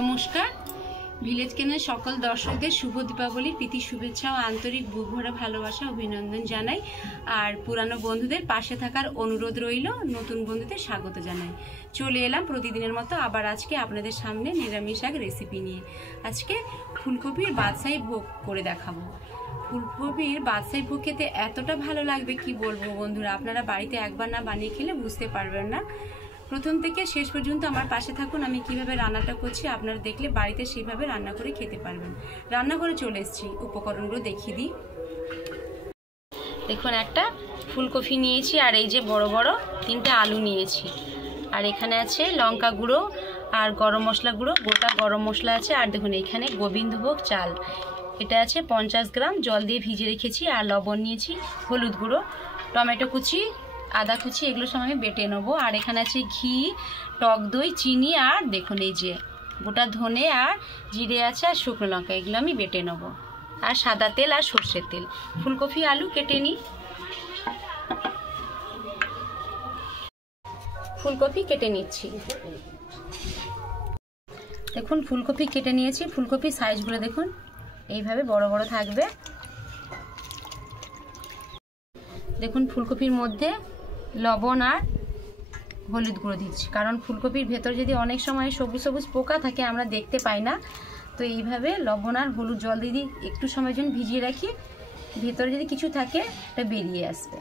নমস্কার, ভিলেজ কিচেনের সকল দর্শকদের শুভ দীপাবলির প্রীতি শুভেচ্ছা ও আন্তরিক বুক ভরা ভালোবাসা অভিনন্দন জানাই। আর পুরানো বন্ধুদের পাশে থাকার অনুরোধ রইল, নতুন বন্ধুদের স্বাগত জানাই। চলে এলাম প্রতিদিনের মতো আবার আজকে আপনাদের সামনে নিরামিষ এক রেসিপি নিয়ে। আজকে ফুলকপির বাদশাহী ভোগ করে দেখাবো। ফুলকপির বাদশাহী ভোগ খেতে এতটা ভালো লাগবে কি বলবো বন্ধুরা, আপনারা বাড়িতে একবার না বানিয়ে খেলে বুঝতে পারবেন না। প্রথম থেকে শেষ পর্যন্ত আমার পাশে থাকুন, আমি কিভাবে রান্নাটা করছি আপনারা দেখলে বাড়িতে সেইভাবে রান্না করে খেতে পারবেন। রান্না করে চলে এসেছি, উপকরণগুলো দেখিয়ে দিই। দেখুন, একটা ফুলকপি নিয়েছি, আর এই যে বড় বড় 3টে আলু নিয়েছি, আর এখানে আছে লঙ্কা গুঁড়ো আর গরম মশলা গুঁড়ো, গোটা গরম মশলা আছে, আর দেখুন এইখানে গোবিন্দভোগ চাল, এটা আছে 50 গ্রাম, জল দিয়ে ভিজিয়ে রেখেছি, আর লবণ নিয়েছি, হলুদ গুঁড়ো, টমেটো কুচি, আদা কুচি, এগুলো সব আমি বেটে নেবো। আর এখানে আছে ঘি, টক দই, চিনি, আর দেখুন এই যে গোটা ধনে আর জিরে আছে, আর শুকনো লঙ্কা, এগুলো আমি বেটে নেবো, আর সাদা তেল আর সর্ষের তেল। ফুলকপি আলু কেটে নিই। ফুলকপি কেটে নিচ্ছি। দেখুন ফুলকপি কেটে নিয়েছি। ফুলকপির সাইজগুলো দেখুন এইভাবে বড় বড় থাকবে। দেখুন ফুলকপির মধ্যে লবণ আর হলুদ গুঁড়ো দিচ্ছি, কারণ ফুলকপির ভেতর যদি অনেক সময় সবুজ সবুজ পোকা থাকে আমরা দেখতে পাই না, তো এইভাবে লবণ আর হলুদ জল দিয়ে একটু সময়ের জন্য ভিজিয়ে রাখি, ভেতরে যদি কিছু থাকে এটা বেরিয়ে আসবে।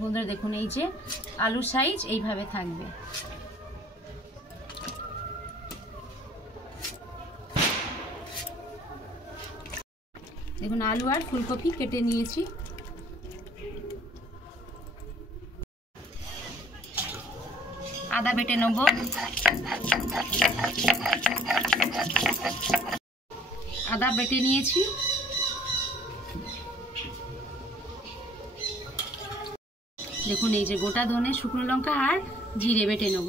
বন্ধুরা দেখুন এই যে আলুর সাইজ এইভাবে থাকবে। দেখুন আলু আর ফুলকপি কেটে নিয়েছি। আদা বেটে নেব, আদা বেটে নিয়েছি। দেখুন এই যে গোটা ধনে, শুকনো লঙ্কা আর জিরে বেটে নেব।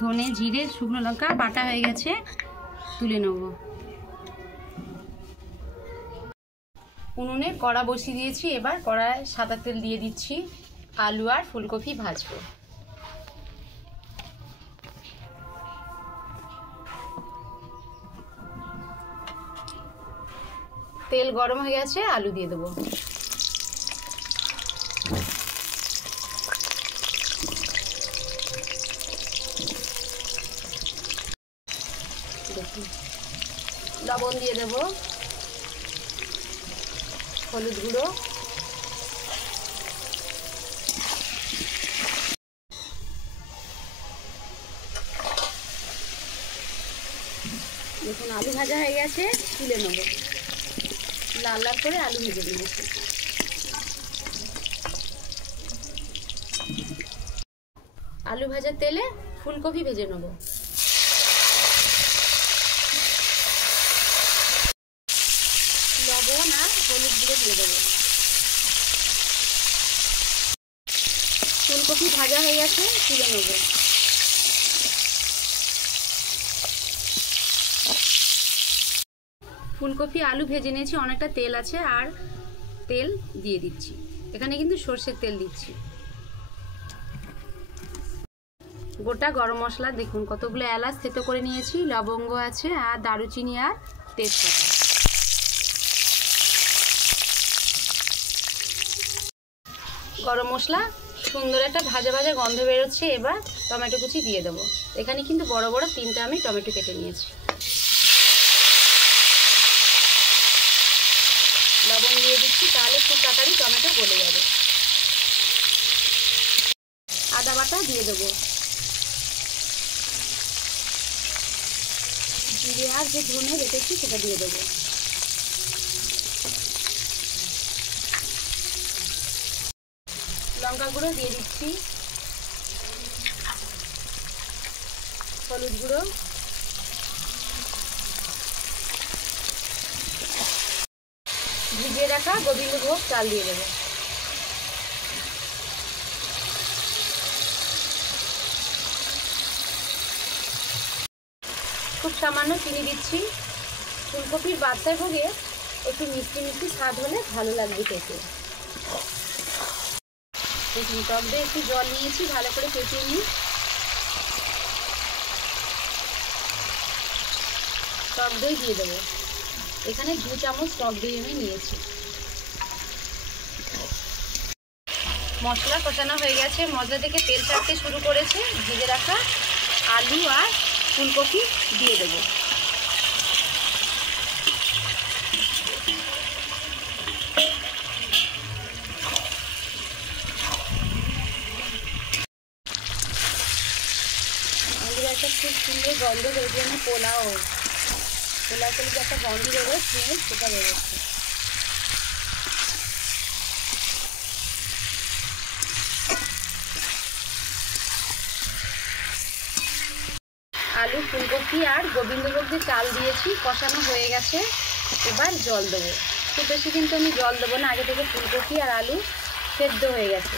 ধনে, জিরে, শুকনো লঙ্কা বাটা হয়ে গেছে, তুলে নেব। উনুনে কড়া বসিয়ে দিয়েছি, এবার কড়ায় সাদা তেল দিয়ে দিচ্ছি, আলু আর ফুলকপি ভাজবো। তেল গরম হয়ে গেছে, আলু দিয়ে দেবো। লবণ দিয়ে দেব, হলুদ গুঁড়ো, দেখুন আলু ভাজা হয়ে গেছে, তুলে নেব। লাল লাল করে আলু ভেজে নিয়েছি। আলু ভাজার তেলে ফুলকপি ভেজে নেব। লবণ আর হলুদ গুঁড়ো দিয়ে দেবো। ফুলকপি ভাজা হয়ে গেছে, তুলে নেব। ফুলকপি আলু ভেজে নিয়েছি, অনেকটা তেল আছে, আর তেল দিয়ে দিচ্ছি। এখানে কিন্তু সর্ষের তেল দিচ্ছি। গোটা গরম মশলা দেখুন কতগুলো এলাচ থেতো করে নিয়েছি, লবঙ্গ আছে, আর দারুচিনি আর তেজপাতা। গরম মশলা সুন্দর একটা ভাজা ভাজা গন্ধ বেরোচ্ছে। এবার টমেটো কুচি দিয়ে দেবো। এখানে কিন্তু বড় বড় 3টে আমি টমেটো কেটে নিয়েছি। লবণ দিয়ে দিচ্ছি, তাহলে খুব তাড়াতাড়ি টমেটো গলে যাবে। আদা বাটা দিয়ে দেবো। জিরে আর যে ধনে বেটেছি সেটা দিয়ে দেবো। লঙ্কা গুঁড়ো দিয়ে দিচ্ছি, হলুদ গুঁড়ো, ভিজিয়ে রাখা গোবিন্দভোগ চাল দিয়ে দেবো। খুব সামান্য চিনি দিচ্ছি। ফুলকপির বাদশাই ভোগে একটু মিষ্টি মিষ্টি স্বাদ হলে ভালো লাগবে খেতে। দেখুন টক দই একটু জল নিয়েছি, ভালো করে ফেটিয়ে নিই। টক দই দিয়ে দেবো। এখানে 2 চামচ টক দই আমি নিয়েছি। মশলা কষানো হয়ে গেছে, মশলা থেকে তেল ছাড়তে শুরু করেছে। ভেজে রাখা আলু আর ফুলকপি দিয়ে দেবো। আলুর একটা খুব সুন্দর গন্ধ বেরোচ্ছে, আমি পোলাও করলে যে একটা গন্ধ বেরোয় স্মেল, সেটা বেরোচ্ছে। আলু, ফুলকপি আর গোবিন্দভোগ যে চাল দিয়েছি কষানো হয়ে গেছে। এবার জল দেবো। খুব বেশি কিন্তু আমি জল দেবো না, আগে থেকে ফুলকপি আর আলু সেদ্ধ হয়ে গেছে।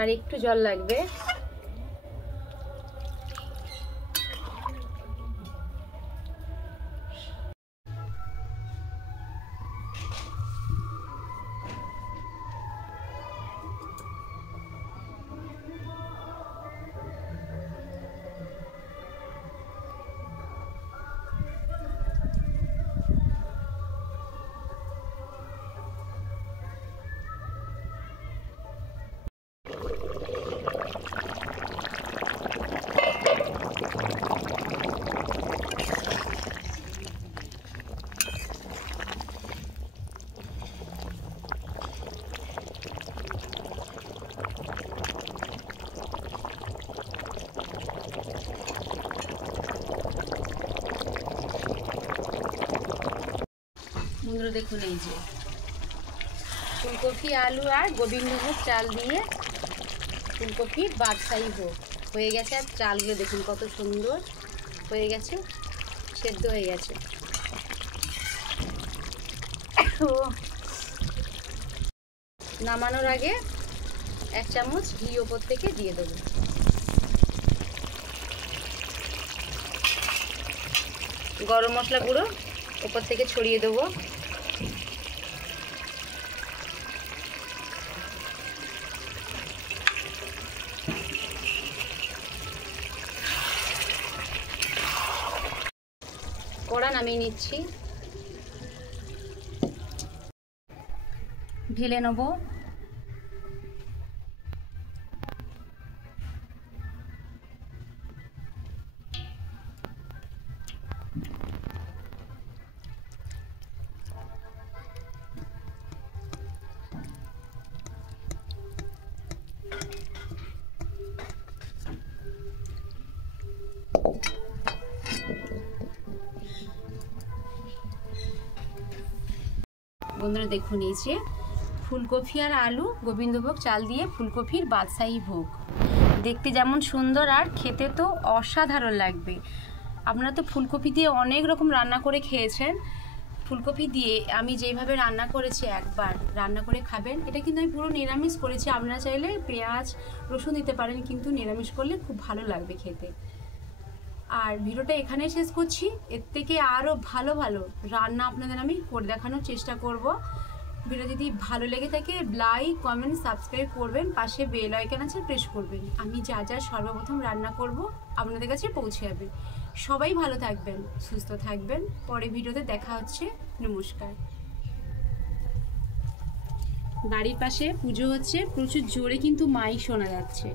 আর একটু জল লাগবে। বন্ধুরা দেখুন, এই যে ফুলকপি আলু আর গোবিন্দভোগ চাল দিয়ে ফুলকপি বাদশাই ভোগ হয়ে গেছে। আর চালগুলো দেখুন কত সুন্দর হয়ে গেছে, সেদ্ধ হয়ে গেছে। নামানোর আগে 1 চামচ ঘি ওপর থেকে দিয়ে দেবো। গরম মশলা গুঁড়ো ওপর থেকে ছড়িয়ে দেবো। কড়া নামিয়ে নিচ্ছি, ঢেলে নেবো। বন্ধুরা দেখুন, এই যে ফুলকপি আর আলু গোবিন্দভোগ চাল দিয়ে ফুলকপির বাদশাহী ভোগ দেখতে যেমন সুন্দর আর খেতে তো অসাধারণ লাগবে। আপনারা তো ফুলকপি দিয়ে অনেক রকম রান্না করে খেয়েছেন। ফুলকপি দিয়ে আমি যেইভাবে রান্না করেছি একবার রান্না করে খাবেন। এটা কিন্তু আমি পুরো নিরামিষ করেছি, আপনারা চাইলে পেঁয়াজ রসুন দিতে পারেন, কিন্তু নিরামিষ করলে খুব ভালো লাগবে খেতে। আর ভিডিওটা এখানে শেষ করছি। এর থেকে আরও ভালো ভালো রান্না আপনাদের আমি করে দেখানোর চেষ্টা করব। ভিডিও যদি ভালো লেগে থাকে লাইক কমেন্ট সাবস্ক্রাইব করবেন, পাশে বেল আইকন আছে প্রেস করবেন। আমি যা যা সর্বপ্রথম রান্না করব আপনাদের কাছে পৌঁছে যাবে। সবাই ভালো থাকবেন, সুস্থ থাকবেন। পরে ভিডিওতে দেখা হচ্ছে। নমস্কার। বাড়ির পাশে পুজো হচ্ছে, প্রচুর জোরে কিন্তু মাইক শোনা যাচ্ছে।